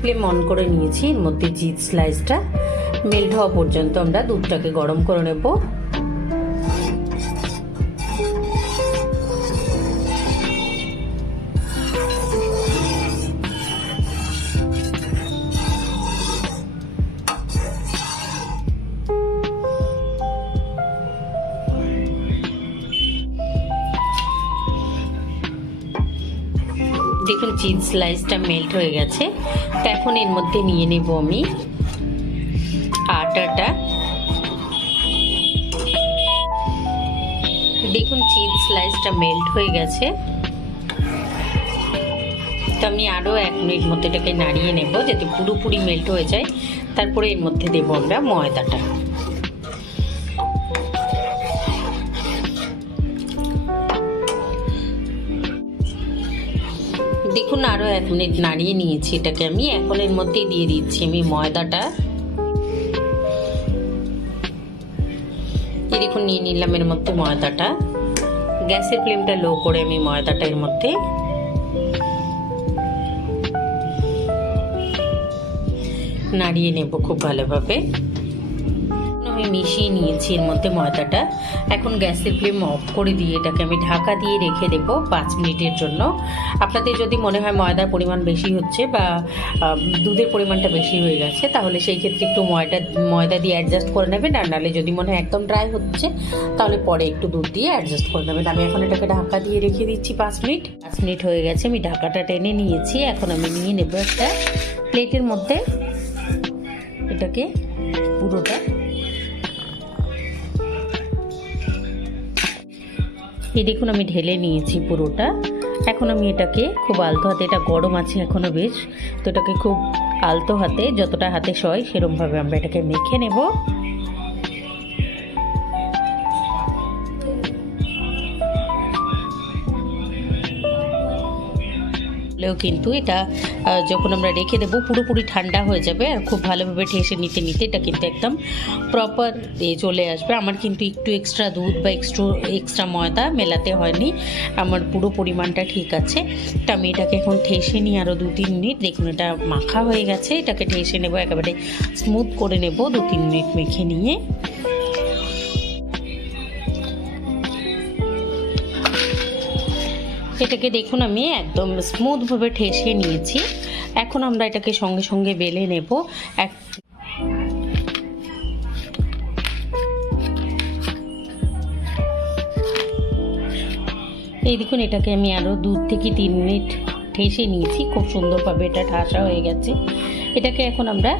Flame on করে নিয়েছি, এর মধ্যে চিজ স্লাইসটা মেল্ট হওয়া পর্যন্ত আমরা দুধটাকে গরম করে নেব। দেখুন চিজ স্লাইসটা মেল্ট হয়ে গেছে। তো এখন এর মধ্যে নিয়ে নেব আমি আটাটা। দেখুন চিজ স্লাইসটা মেল্ট হয়ে গেছে। তো আমি আরও 1 মিনিট মতো এটাকে নাড়িয়ে নেব যাতে পুরোপুরি মেল্ট হয়ে যায়। তারপরে এর মধ্যে দেব আমরা ময়দাটা। দেখুন আরও 1 মিনিট নাড়িয়ে নিয়েছি এটাকে আমি। এখন এর মধ্যে দিয়ে দিচ্ছি আমি ময়দাটা। এই দেখুন নিয়ে নিলাম এর মধ্যে ময়দাটা। গ্যাসের ফ্লেমটা লো করে আমি ময়দাটা এর মধ্যে নাড়িয়ে নেব খুব ভালোভাবে। আমি মিশিয়ে নিয়েছি এর মধ্যে ময়দাটা। এখন গ্যাসের ফ্লেম অফ করে দিয়ে এটাকে আমি ঢাকা দিয়ে রেখে দেব 5 মিনিটের জন্য। আপনাদের যদি মনে হয় ময়দার পরিমাণ বেশি হচ্ছে বা দুধের পরিমাণটা বেশি হয়ে গেছে, তাহলে সেই ক্ষেত্রে একটু ময়দা দিয়ে অ্যাডজাস্ট করে নেবেন। আর নাহলে যদি মনে হয় একদম ড্রাই হচ্ছে, তাহলে পরে একটু দুধ দিয়ে অ্যাডজাস্ট করে নেবেন। আমি এখন এটাকে ঢাকা দিয়ে রেখে দিচ্ছি 5 মিনিট। 5 মিনিট হয়ে গেছে, আমি ঢাকাটা টেনে নিয়েছি। এখন আমি নিয়ে নেব একটা প্লেটের মধ্যে এটাকে পুরোটা। এই দেখুন আমি ঢেলে নিয়েছি পুরোটা। এখন আমি এটাকে খুব আলতো হাতে, এটা গরম আছে এখনো বেশ, তো এটাকে খুব আলতো হাতে, যতটা হাতে সয় সেরকমভাবে আমরা এটাকে মেখে নেব। কিন্তু এটা যখন আমরা রেখে দেবো পুরোপুরি ঠান্ডা হয়ে যাবে আর খুব ভালোভাবে ঠেসে নিতে নিতে এটা কিন্তু একদম প্রপার চলে আসবে। আমার কিন্তু একটু এক্সট্রা দুধ বা এক্সট্রা ময়দা মেলাতে হয়নি, আমার পুরো পরিমাণটা ঠিক আছে। তো আমি এটাকে এখন ঠেসে নিই আরও 2-3 মিনিট। দেখুন এটা মাখা হয়ে গেছে, এটাকে ঠেসে নেব, একেবারে স্মুথ করে নেব 2-3 মিনিট মেখে নিয়ে। এটাকে দেখুন আমি একদম স্মুথভাবে ঠেসে নিয়েছি। এখন আমরা এটাকে সঙ্গে সঙ্গে বেলে নেব। এই দেখুন এটাকে আমি আরও 2-3 মিনিট ঠেসে নিয়েছি, খুব সুন্দরভাবে এটা ঠাসা হয়ে গেছে। এটাকে এখন আমরা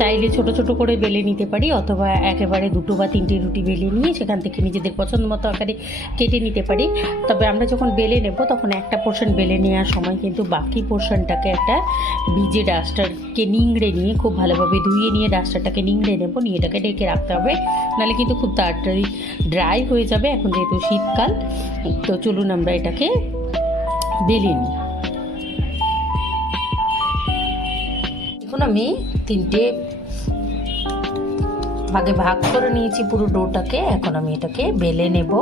চাইলে ছোট ছোট করে বেলে নিতে পারি, অথবা একেবারে 2 বা 3টে রুটি বেলে নিয়ে সেখান থেকে নিজেদের পছন্দ মতো আকারে কেটে নিতে পারি। তবে আমরা যখন বেলে নেব তখন একটা পোর্শন বেলে নেওয়ার সময় কিন্তু বাকি পোর্শনটাকে একটা ভিজে ডাস্টারকে নিংড়ে নিয়ে খুব ভালোভাবে ধুয়ে নিয়ে ডাস্টারটাকে নিংড়ে নেব, নিয়ে এটাকে ঢেকে রাখতে হবে, নাহলে কিন্তু খুব তাড়াতাড়ি ড্রাই হয়ে যাবে। এখন যেহেতু শীতকাল, তো চলুন আমরা এটাকে বেলে নিই। এখন আমি 3টে ভাগে ভাগ করে নিয়েছি পুরো ডোটাকে। এখন আমি এটাকে বেলে নেব।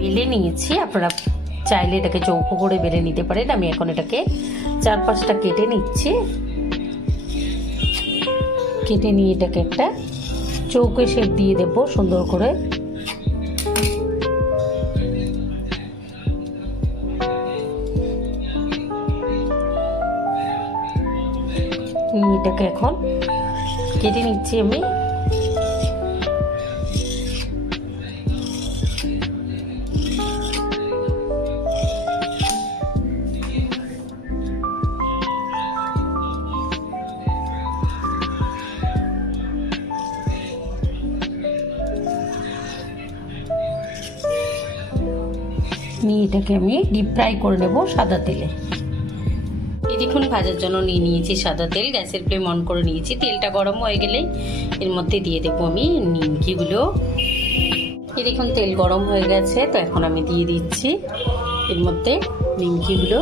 বেলে নিয়েছি, আপনারা চাইলে এটাকে চৌকো করে বেলে নিতে পারেন। আমি এখন এটাকে 4-5টা কেটে নিচ্ছি। কেটে নিয়ে এটাকে একটা চৌকো শেপ দিয়ে দেব সুন্দর করে। এটাকে এখন কেটে নিচ্ছি আমি। এটাকে আমি ডিপ ফ্রাই করে নেব সাদা তেলে। দেখুন ভাজার জন্য নিয়ে নিয়েছি সাদা তেল। গ্যাসের ফ্লেম অন করে নিয়েছি। তেলটা গরম হয়ে গেলেই এর মধ্যে দিয়ে দেবো আমি নিমকিগুলো। এই দেখুন তেল গরম হয়ে গেছে, তো এখন আমি দিয়ে দিচ্ছি এর মধ্যে নিমকিগুলো।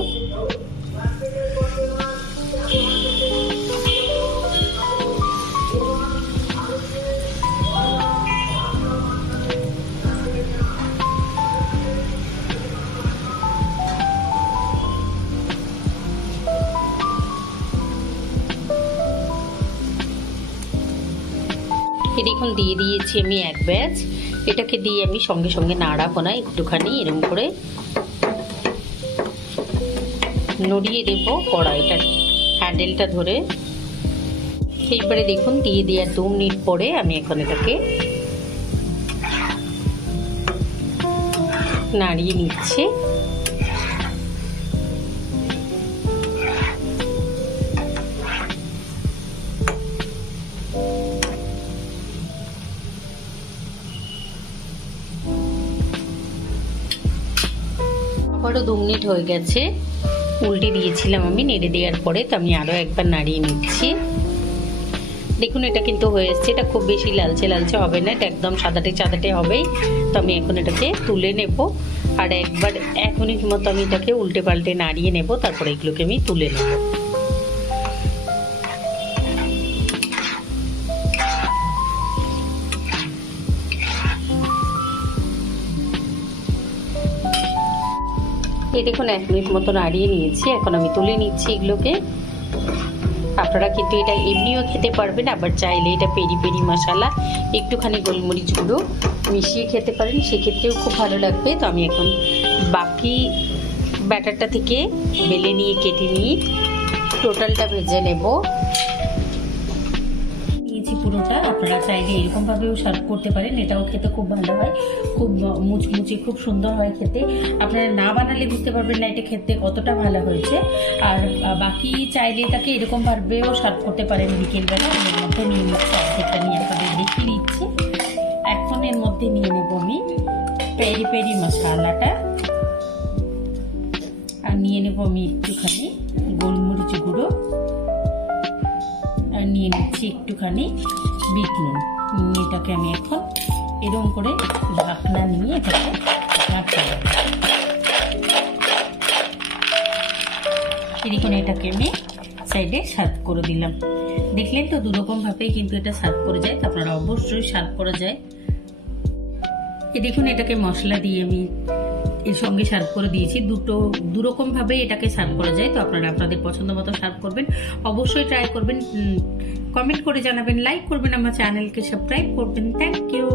দেখুন দিয়ে দিয়েছি আমি এক ব্যাচ। এটাকে দিয়ে আমি সঙ্গে সঙ্গে নাড়াবো না, একটুখানি এরকম করে নড়িয়ে দেবো কড়াইটার হ্যান্ডেলটা ধরে। এইবারে দেখুন দিয়ে দেওয়ার 2 মিনিট পরে আমি এখন এটাকে নাড়িয়ে নিচ্ছি। আবারও 2 মিনিট হয়ে গেছে, উল্টে দিয়েছিলাম আমি নেড়ে দেওয়ার পরে, তো আমি আরও একবার নাড়িয়ে নিচ্ছি। দেখুন এটা কিন্তু হয়ে এসছে, এটা খুব বেশি লালচে লালচে হবে না, এটা একদম সাদাটে সাদাটে হবেই। তো আমি এখন এটাকে তুলে নেব, আর একবার 1 মিনিট মতো আমি এটাকে উল্টে পাল্টে নাড়িয়ে নেব, তারপরে এগুলোকে আমি তুলে নেব। এই দেখুন 1 মিনিট মতো নাড়িয়ে নিয়েছি, এখন আমি তুলে নিচ্ছি এগুলোকে। আপনারা কিন্তু এটা এমনিও খেতে পারবেন, আবার চাইলে এটা পেরি পেরি মশলা একটুখানি গোলমরিচ গুঁড়ো মিশিয়ে খেতে পারেন, সেক্ষেত্রেও খুব ভালো লাগবে। তো আমি এখন বাকি ব্যাটারটা থেকে বেলে নিয়ে কেটে নিয়ে টোটালটা ভেজে নেব। নিয়েছি পুরোটা, আপনারা চাইলে এরকমভাবেও সার্ভ করতে পারেন, এটাও খেতে খুব ভালো হয়, খুব মুচমুচে খুব সুন্দর হয় খেতে। আপনারা না বানালে বুঝতে পারবেন না এটা খেতে কতটা ভালো হয়েছে। আর বাকি চাইলে এটাকে এরকমভাবেও সার্ভ করতে পারেন বিকেলবেলা। এর মধ্যে নিয়ে নিচ্ছি অর্ধেকটা, নিয়ে আপনাদের দেখিয়ে দিচ্ছি। এখন এর মধ্যে নিয়ে নেব আমি পেরি পেরি মশলাটা, আর নিয়ে নেব আমি একটুখানি গোলমরিচ গুঁড়ো, আর নিয়ে নিচ্ছি একটুখানি বিট নুন। এটাকে আমি এখন এরকম করে ঢাকনা নিয়ে এটাকে ঢাকতে দেবো। এরকম এটাকে আমি সাইডে সার্ভ করে দিলাম। দেখলেন তো 2 রকম ভাবেই কিন্তু এটা সার্ভ করে যায়, তো আপনারা অবশ্যই সার্ভ করা যায়। দেখুন এটাকে মশলা দিয়ে আমি এর সঙ্গে সার্ভ করে দিয়েছি। 2 রকম ভাবে এটাকে সার্ভ করা যায়, তো আপনারা আপনাদের পছন্দ মতো সার্ভ করবেন। অবশ্যই ট্রাই করবেন, কমেন্ট করে জানাবেন, লাইক করবেন, আমার চ্যানেলকে সাবস্ক্রাইব করবেন। Thank you.